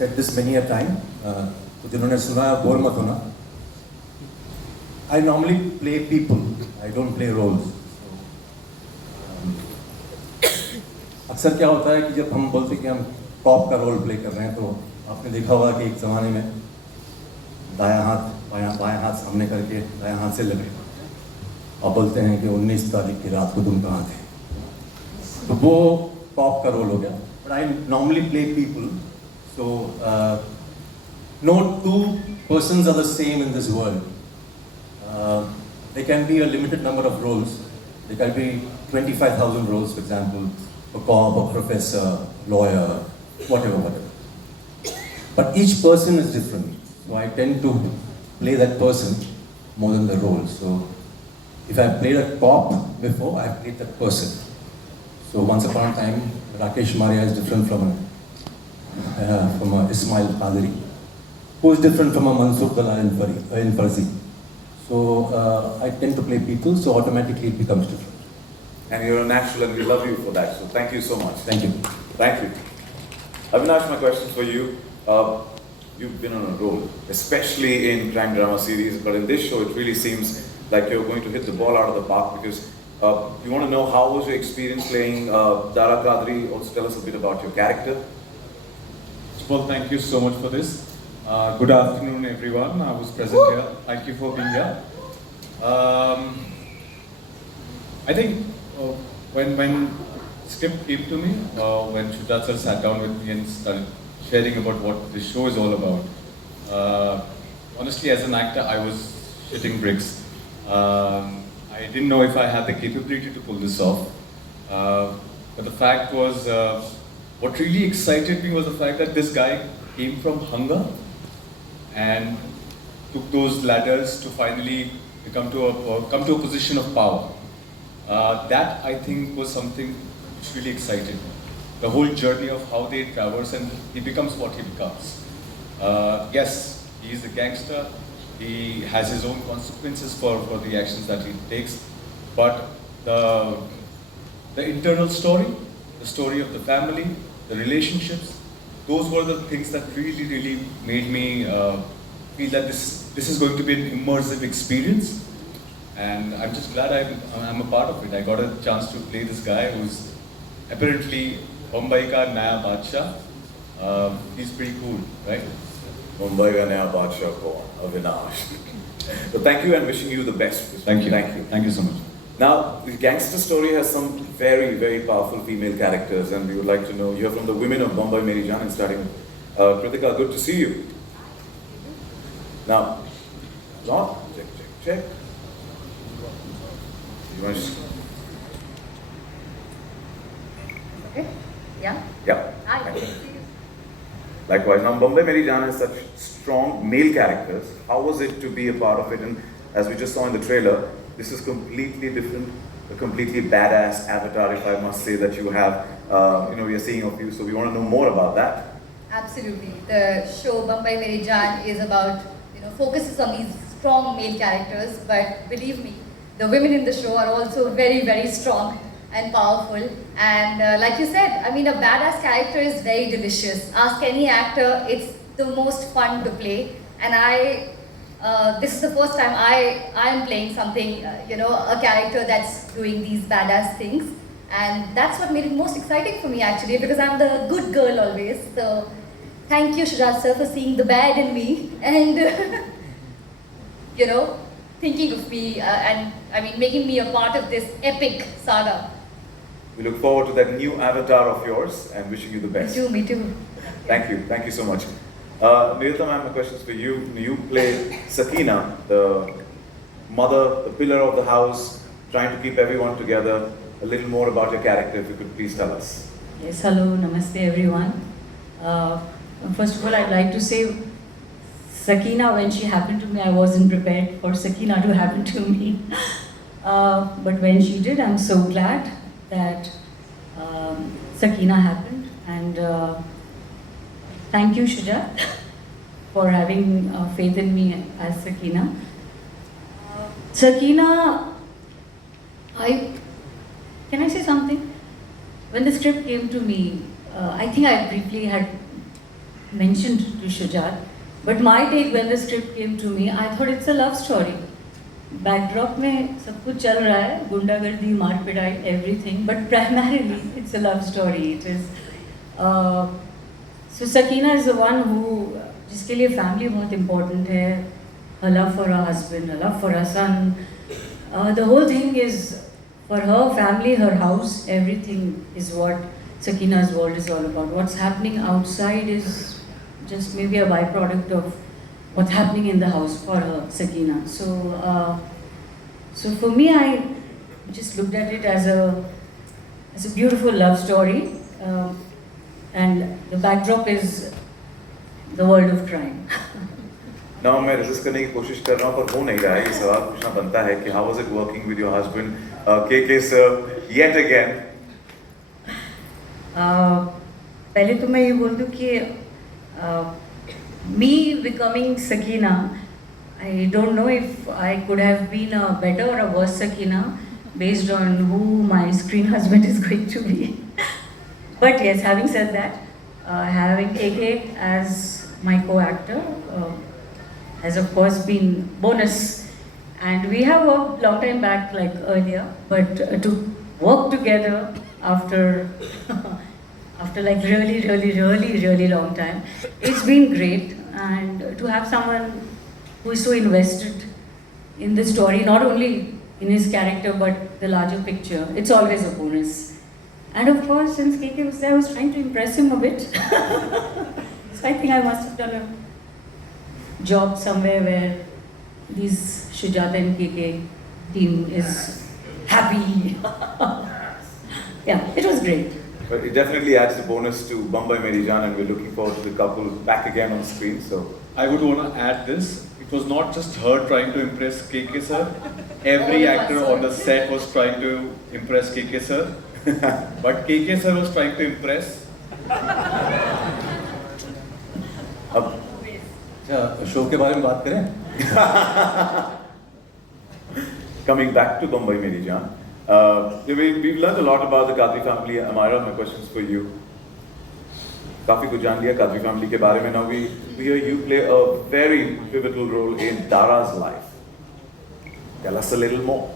said this many a time. तो जिन्होंने सुना है बोर मत होना. I normally play people. I don't play roles. अक्सर क्या होता है कि जब हम बोलते हैं कि हम कॉप का रोल प्ले कर रहे हैं, तो आपने देखा होगा कि एक ज़माने में दायां हाथ बायां हाथ सामने करके दायां हाथ से लगे और बोलते हैं कि 19 तारीख की रात को तुम कहाँ थे. तो वो कॉप का रोल हो गया. But I normally play people. So no two persons are the same in this world. There can be a limited number of roles. There can be 25,000 roles, for example, a cop, a professor, lawyer, whatever. But each person is different. So I tend to play that person more than the role. So if I played a cop before, I played that person. So once upon a time, Rakesh Maria is different from a Ismail Qadri, who is different from a Mansoor Dalal in Farzi. So I tend to play people, so automatically it becomes different. And you're a natural and we love you for that. So thank you so much. Thank you. Thank you. Avinash, my question for you. You've been on a roll, especially in crime drama series, but in this show it really seems like you're going to hit the ball out of the park because you want to know how was your experience playing Dara Qadri. Also tell us a bit about your character. Well, thank you so much for this. Good afternoon, everyone. I was present here. Thank you for being here. I think when script came to me, when Shujat sir sat down with me and started sharing about what this show is all about, honestly, as an actor, I was shitting bricks. I didn't know if I had the capability to pull this off. But the fact was, what really excited me was the fact that this guy came from hunger and took those ladders to finally come to a position of power. That I think was something which really excited me. The whole journey of how they traverse and he becomes what he becomes. Yes, he is a gangster. He has his own consequences for the actions that he takes. But the internal story, the story of the family, the relationships, those were the things that really made me feel that this is going to be an immersive experience. And I'm just glad I'm a part of it. I got a chance to play this guy who's apparently Mumbai ka Naya Badshah. He's pretty cool, right? Mumbai ka Naya Badshah ko Avinash. So thank you and wishing you the best. Thank you. Thank you. Thank you so much. Now, the gangster story has some very powerful female characters, and we would like to know, you're from the women of Bombay Meri Jaan, and starting Kritika, good to see you. Now, John, check. You want to just... Okay, yeah. Yeah. Hi. Likewise, now Bombay Meri Jaan has such strong male characters. How was it to be a part of it? And as we just saw in the trailer, this is completely different, a completely badass avatar, if I must say, that you have. We are seeing of you, so we want to know more about that. Absolutely. The show Bombay Meri Jaan is about, focuses on these strong male characters, but believe me, the women in the show are also very strong and powerful. And like you said, I mean, a badass character is very delicious. Ask any actor, it's the most fun to play. And this is the first time I am playing something, a character that's doing these badass things. And that's what made it most exciting for me actually, because I'm the good girl always. So thank you, Shujat sir, for seeing the bad in me and, thinking of me and making me a part of this epic saga. We look forward to that new avatar of yours and wishing you the best. Me too. Thank you so much. Nirita ma'am, the question is for you. You play Sakina, the mother, the pillar of the house, trying to keep everyone together. A little more about your character, if you could please tell us. Yes, hello, namaste everyone. First of all, I'd like to say, Sakina, when she happened to me, I wasn't prepared for Sakina to happen to me. But when she did, I'm so glad that Sakina happened. And thank you, Shujat, for having faith in me as Sakina. Sakina, can I say something? When the script came to me, I think I briefly had mentioned to Shujat. But my take when the script came to me, I thought it's a love story. Backdrop में सब कुछ चल रहा है, गुंडागर्दी, मार पिटाई, everything. But primarily it's a love story. It is. So Sakina is the one who, जिसके लिए family बहुत important है. Her love for her husband, her love for her son. The whole thing is for her family, her house, everything is what Sakina's world is all about. What's happening outside is just maybe a byproduct of what's happening in the house for her, Sakina. So for me, I just looked at it as a beautiful love story, and the backdrop is the world of crime. Now मैं resist करने की कोशिश कर रहा हूँ पर हो नहीं रहा है. ये सवाल पूछना बनता है कि how was it working with your husband, KK sir, yet again? पहले तो मैं ये बोल दूँ कि me becoming Sakina, I don't know if I could have been a better or a worse Sakina based on who my screen husband is going to be. But yes, having said that, having KK as my co-actor has of course been bonus. And we have worked long time back like earlier, but to work together after after like really long time, it's been great. And to have someone who is so invested in the story, not only in his character but the larger picture, it's always a bonus. And of course, since KK was there, I was trying to impress him a bit. So I think I must have done a job somewhere where these Shujata and KK team is happy. Yeah, it was great. But it definitely adds a bonus to Bombay Meri Jaan, and we're looking forward to the couple back again on screen. So I would want to add this. It was not just her trying to impress KK sir. Every actor on the set was trying to impress KK sir. But KK sir was trying to impress. अब अच्छा show के बारे में बात करें. Coming back to Bombay Meri Jaan, we've learned a lot about the Kadri family. Amira, my questions for you. काफी कुछ जान लिया Kadri family के बारे में. Now we hear you play a very pivotal role in Dara's life. Tell us a little more.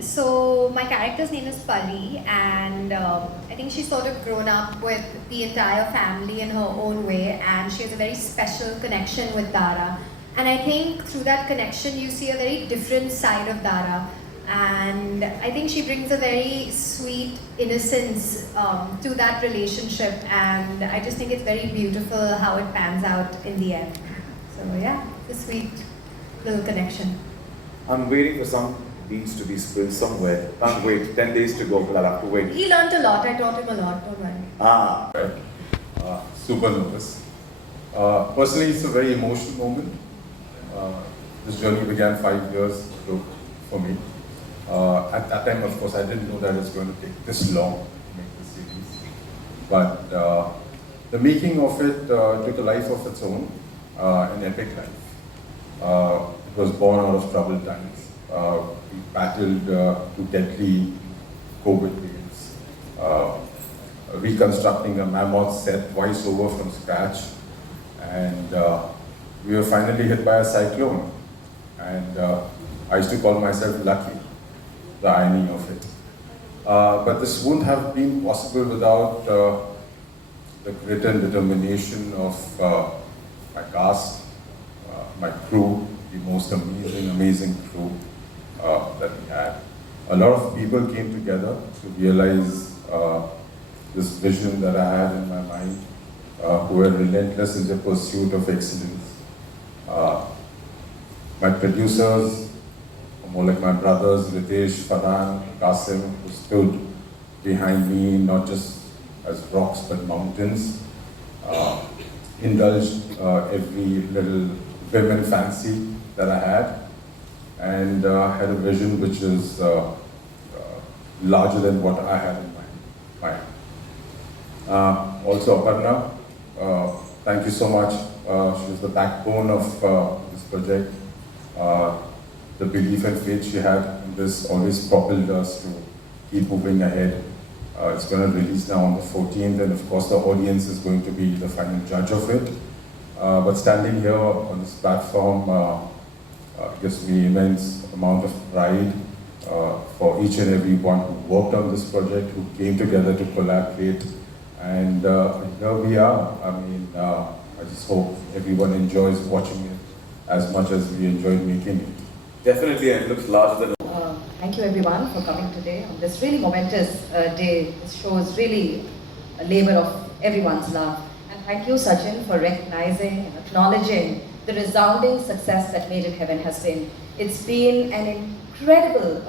So my character's name is Pali, and I think she's sort of grown up with the entire family in her own way, and she has a very special connection with Dara. And I think through that connection, you see a very different side of Dara. And I think she brings a very sweet innocence to that relationship, and I just think it's very beautiful how it pans out in the end. So yeah, it's a sweet little connection. I'm waiting for some beans to be spilled somewhere. Can't wait. 10 days to go, but I'll have to wait. He learnt a lot. I taught him a lot. Don't worry. Ah. Right. Super nervous. Personally, it's a very emotional moment. This journey began 5 years ago for me. At that time, of course, I didn't know that it was going to take this long to make the series. But the making of it took a life of its own, an epic life. It was born out of troubled times. We battled two deadly COVID waves, reconstructing a mammoth set twice over from scratch, and we were finally hit by a cyclone. And I used to call myself lucky, the irony of it. But this wouldn't have been possible without the grit and determination of my cast, my crew, the most amazing crew that we had. A lot of people came together to realize this vision that I had in my mind, who were relentless in the pursuit of excellence. My producers, more like my brothers, Ritesh, Farhan, Qasim, who stood behind me, not just as rocks but mountains, indulged every little women fancy that I had, and had a vision which is larger than what I had in mind. Also Aparna, thank you so much. She was the backbone of this project. The belief and faith she had in this always propelled us to keep moving ahead. It's going to release now on the 14th, and of course the audience is going to be the final judge of it. But standing here on this platform gives me immense amount of pride for each and every one who worked on this project, who came together to collaborate, and here we are. I mean, I just hope everyone enjoys watching it as much as we enjoyed making it. Definitely, and it looks larger than. Thank you everyone for coming today on this really momentous day. This show is really a labor of everyone's love. And thank you, Sachin, for recognizing and acknowledging the resounding success that Made in Heaven has been. It's been an incredible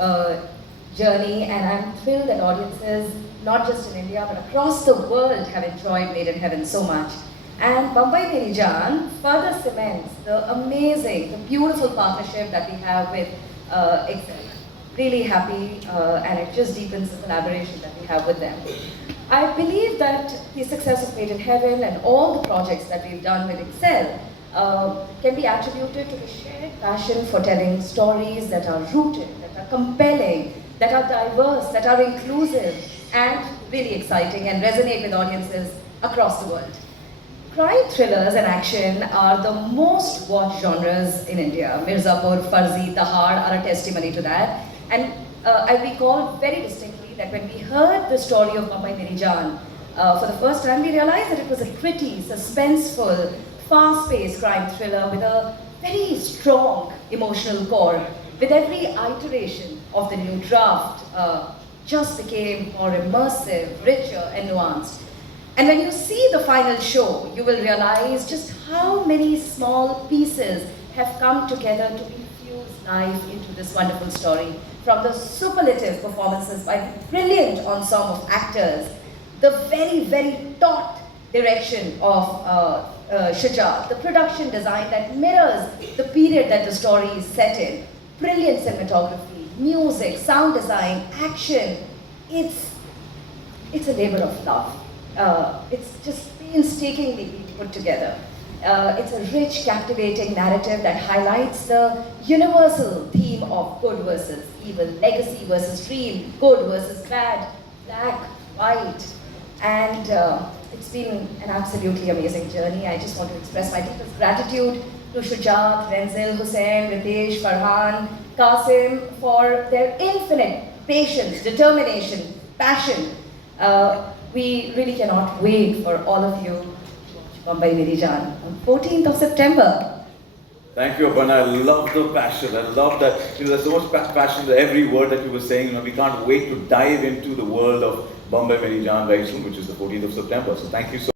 journey, and I'm thrilled that audiences, not just in India, but across the world have enjoyed Made in Heaven so much. And Bombay Meri Jaan further cements the amazing, the beautiful partnership that we have with Excel. Really happy, and it just deepens the collaboration that we have with them. I believe that the success of Made in Heaven and all the projects that we've done with Excel can be attributed to the shared passion for telling stories that are rooted, that are compelling, that are diverse, that are inclusive, and really exciting and resonate with audiences across the world. Crime thrillers and action are the most watched genres in India. Mirzapur, Farzi, Tahar are a testimony to that. And I recall very distinctly that when we heard the story of Bombay Meri Jaan for the first time, we realized that it was a gritty, suspenseful, fast-paced crime thriller with a very strong emotional core. With every iteration of the new draft, just became more immersive, richer, and nuanced. And when you see the final show, you will realize just how many small pieces have come together to infuse life into this wonderful story. From the superlative performances by the brilliant ensemble of actors, the very, very taut direction of Shujat, the production design that mirrors the period that the story is set in, brilliant cinematography, music, sound design, action. It's a labor of love. It's just painstakingly put together. It's a rich, captivating narrative that highlights the universal theme of good versus evil, legacy versus dream, good versus bad, black, white. And it's been an absolutely amazing journey. I just want to express my deepest gratitude to Shujat, Renzil, Hussain, Ritesh, Farhan, Qasim for their infinite patience, determination, passion. We really cannot wait for all of you to watch Bombay Meri Jaan on 14th of September. Thank you, Aparna. I love the passion. I love that. There's so much passion to every word that you were saying. We can't wait to dive into the world of Bombay Meri Jaan very soon, which is the 14th of September. So thank you so much.